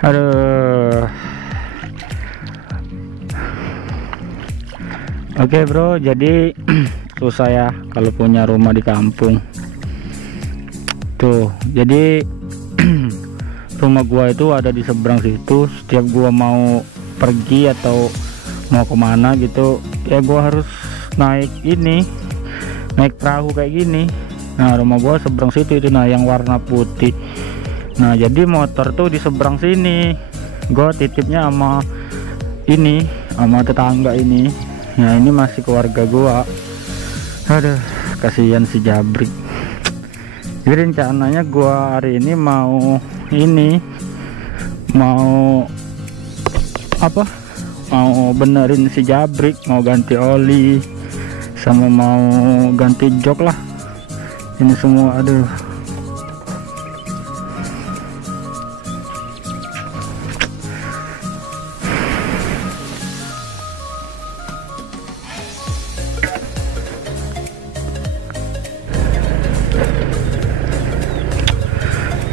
Aduh. Oke bro, jadi susah ya kalau punya rumah di kampung tuh. Jadi rumah gua itu ada di seberang situ. Setiap gua mau pergi atau mau kemana gitu ya, gua harus naik perahu kayak gini. Nah, rumah gua seberang situ itu, nah yang warna putih. Nah, jadi motor tuh di seberang sini. Gua titipnya sama tetangga ini. Nah, ini masih keluarga gua. Aduh, kasihan si Jabrik. Jadi rencananya gua hari ini mau benerin si Jabrik, mau ganti oli sama mau ganti jok lah. Ini semua, aduh.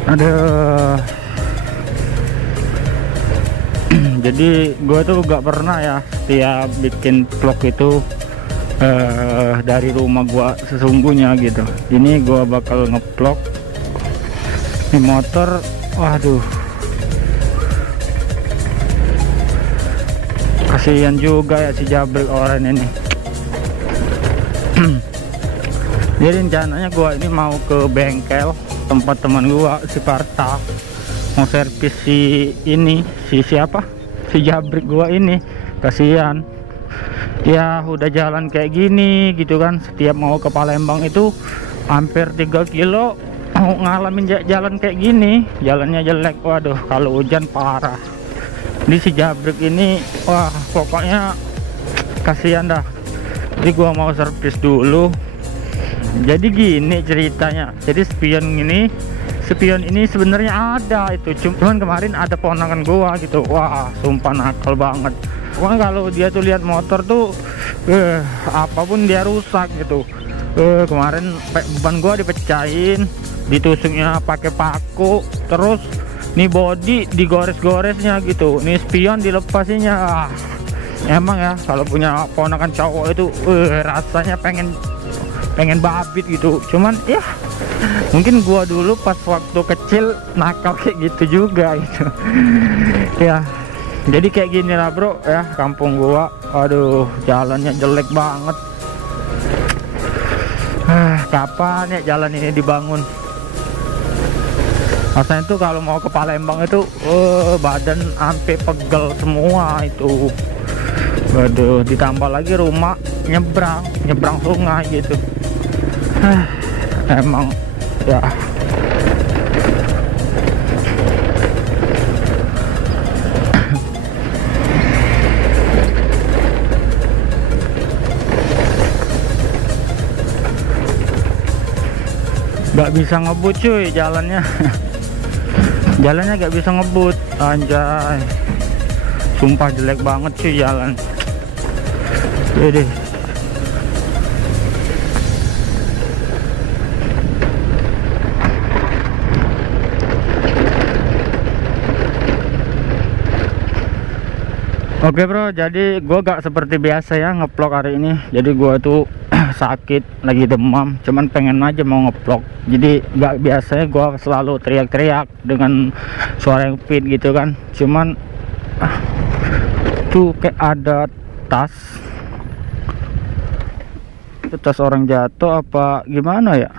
Aduh. Jadi gue tuh gak pernah ya setiap bikin vlog itu dari rumah gua sesungguhnya gitu. Ini gua bakal nge-vlog di motor. Waduh, kasihan juga ya si Jabrik orang ini. Jadi rencananya gua ini mau ke bengkel tempat teman gua si Parta, mau servis si Jabrik gua ini. Kasihan ya, udah jalan kayak gini gitu kan. Setiap mau ke Palembang itu hampir 3 kilo mau ngalamin jalan kayak gini, jalannya jelek. Waduh, kalau hujan parah. Ini si Jabrik ini, wah pokoknya kasihan dah. Jadi gua mau servis dulu. Jadi gini ceritanya. Jadi spion ini sebenarnya ada itu, cuman kemarin ada ponakan gua gitu. Wah, sumpah nakal banget. Pokoknya kalau dia tuh lihat motor tuh apapun dia rusak gitu. Kemarin beban gua dipecahin, ditusuknya pakai paku, terus nih body digores-goresnya gitu, nih spion dilepasinya. Emang ya kalau punya ponakan cowok itu rasanya pengen babit gitu. Cuman ya mungkin gua dulu pas waktu kecil nakal kayak gitu juga gitu. Ya jadi kayak gini lah bro ya, kampung gua. Aduh, jalannya jelek banget. Kapan ya jalan ini dibangun? Rasanya tuh kalau mau ke Palembang itu badan sampai pegel semua itu. Waduh, ditambah lagi rumah nyebrang sungai gitu. Emang ya. Gak bisa ngebut cuy jalannya. Jalannya gak bisa ngebut, anjay. Sumpah jelek banget cuy jalan. Jadi oke bro, jadi gue gak seperti biasa ya ngevlog hari ini. Jadi gue tuh sakit, lagi demam, cuman pengen aja mau ngevlog. Jadi gak biasanya gue selalu teriak-teriak dengan suara yang fit gitu kan. Cuman tuh kayak ada tas orang jatuh apa gimana ya,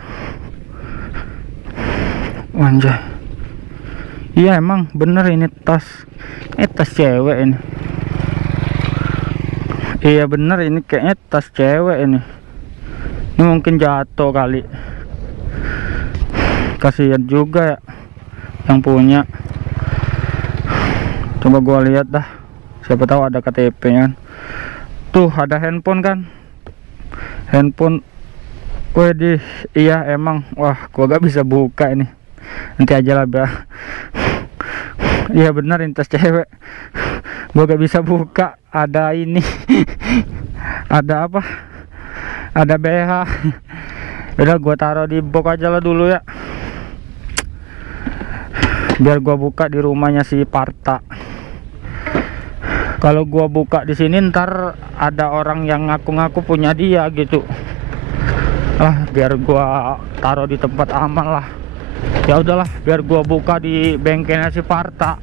anjay. Iya emang bener ini tas cewek ini. Iya bener, ini kayaknya tas cewek ini. Ini mungkin jatuh kali. Kasihan juga ya yang punya. Coba gua lihat dah, siapa tahu ada KTP-nya. Tuh ada handphone kan, handphone. Waduh, iya emang. Wah, gua gak bisa buka ini. Nanti aja lah bah. Iya bener, ini tas cewek. Gua gak bisa buka. Ada ini. Ada apa? Ada BH. Udah gua taruh di box aja lah dulu ya. biar gua buka di rumahnya si Parta. Kalau gua buka di sini ntar ada orang yang ngaku-ngaku punya dia gitu. Biar gua taruh di tempat aman lah. Ya udahlah, biar gua buka di bengkelnya si Parta.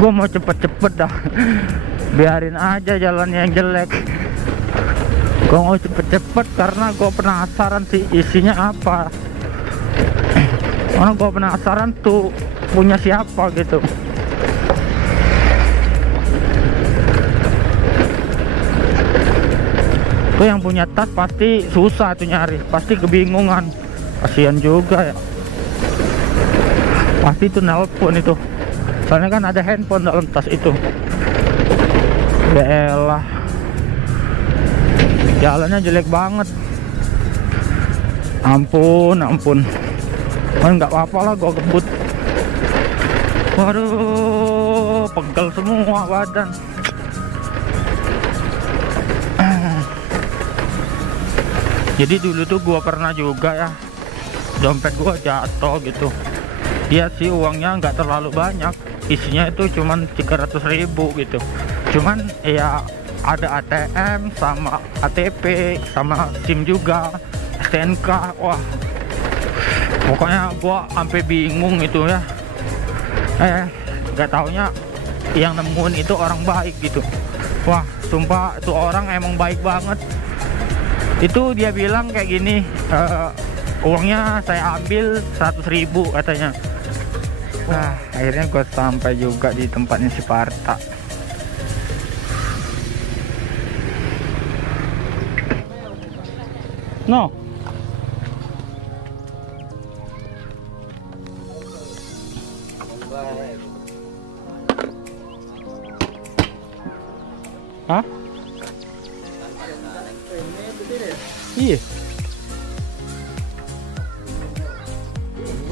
Gua mau cepet-cepet dah. Biarin aja jalannya yang jelek. Gue mau cepet-cepet karena gue penasaran sih isinya apa. Karena gue penasaran tuh punya siapa gitu. Tuh yang punya tas pasti susah tuh nyari, pasti kebingungan. Kasihan juga ya. Pasti tuh nelpon itu. Soalnya kan ada handphone dalam tas itu. Yaelah, jalannya jelek banget. Ampun. Kan nggak apa-apa lah, gua kebut. Waduh, pegel semua badan. Jadi dulu tuh gua pernah juga ya, dompet gua jatuh gitu. Dia sih uangnya nggak terlalu banyak, isinya itu cuman 300.000 gitu. Cuman ya ada ATM sama KTP sama SIM juga, STNK. Wah, pokoknya gua sampai bingung itu ya. Gak taunya yang nemuin itu orang baik gitu. Wah, sumpah tuh orang emang baik banget. Itu dia bilang kayak gini, uangnya saya ambil 100.000 katanya. Akhirnya gue sampai juga di tempatnya si Parta. No. Hah? Iya.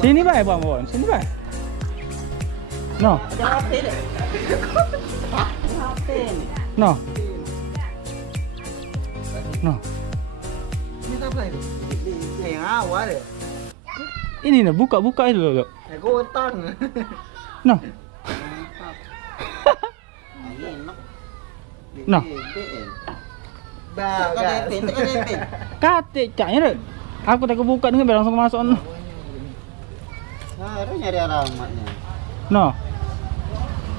Sini baik bang, sini baik. No. No. No. Ini apa itu? Yang awal ya? Ini nih buka itu loh. Aku utang. No. No. Kate caknya deh. Aku tak kebuka dengan biar langsung masuk. Nah, harus nyari alamatnya. No.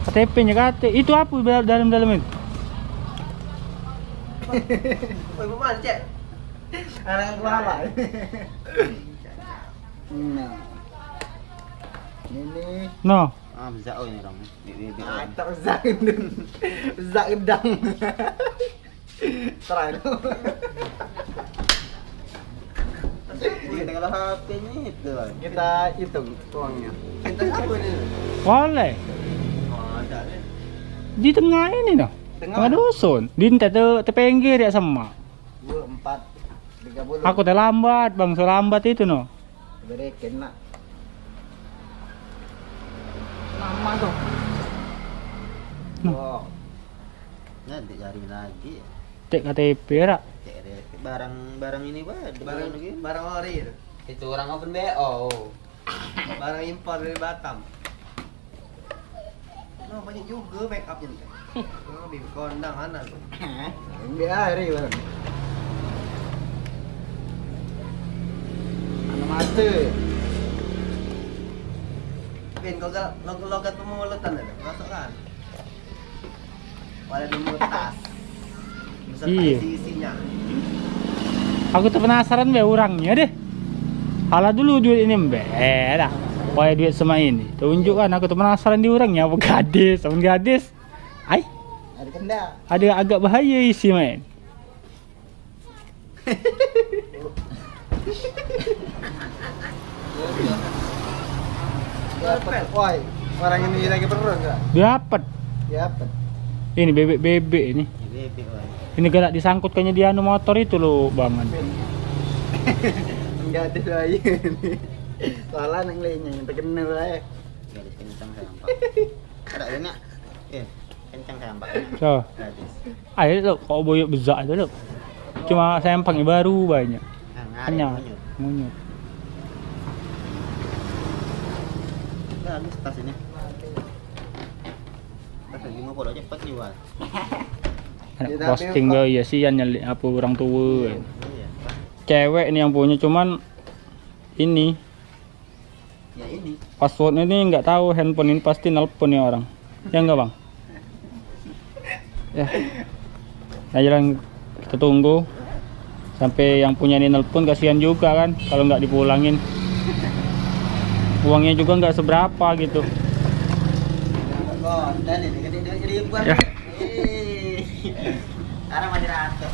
KTP-nya Kate. Itu apa dalam itu? Woi, mau cek. Anak kelapa. Nah. Ini. No. Bisa ini dong. Tak zak gedang. Terakhir. Kita kalau HP-nya itu, kita hitung uangnya. Kita apa nih? Boleh. Di tengah ini noh. Tengah dusun. Di tepinggir ya sama. 4, 30. Aku terlambat, bang, selambat itu noh. Berekin nak. Lama tuh. Wow. Nanti cari lagi. Cek KTP rak. Cek barang ini barang ori itu orang open BO. Barang impor dari Batam. No, banyak juga backupnya nih. Oh, di kondangan tuh. Biari bang. Anak mata. Ben kau gak logat pemulutan ada, masuk kan? Walau di tas. Iya. Isinya. Aku tuh penasaran be orangnya deh. Hala dulu duit ini dah. Wah duit sama ini. Tunjukkan, aku tuh penasaran di orangnya. Apa gadis, sama gadis. Ai. Ada kendak. Ada agak bahaya isi main. Woi, orang ini lagi perlu enggak? Dapat. Dapat. Ini bebek ini. Bebek, woi. Ini galak disangkut kayaknya di anu motor itu loh, Bangan. Enggak ada lagi. Soalnya nang lainnya yang terkenal aja. Garis kencang saya nampak. Ada banyak. Kencang saya nampak. So. Ayo lo, kau boyok bezak aja lo. cuma sempangnya baru banyak. Nah, Hanya ngarit, munyut. bagus tas ini. Tas lagi mau bodoh cepet nih, Wan. Anak posting gak ya sih nyali apa orang tua. Iya. Cewek nih yang punya, cuman ini Ya ini. passwordnya ini nggak tahu, handphone ini pasti nelpon nih orang. Ya enggak bang? Ya. Nah jalan kita tunggu sampai yang punya ini nelpon, kasihan juga kan kalau nggak dipulangin. Uangnya juga nggak seberapa gitu. Dan ini gede buat. Ya. Sekarang masih ratus.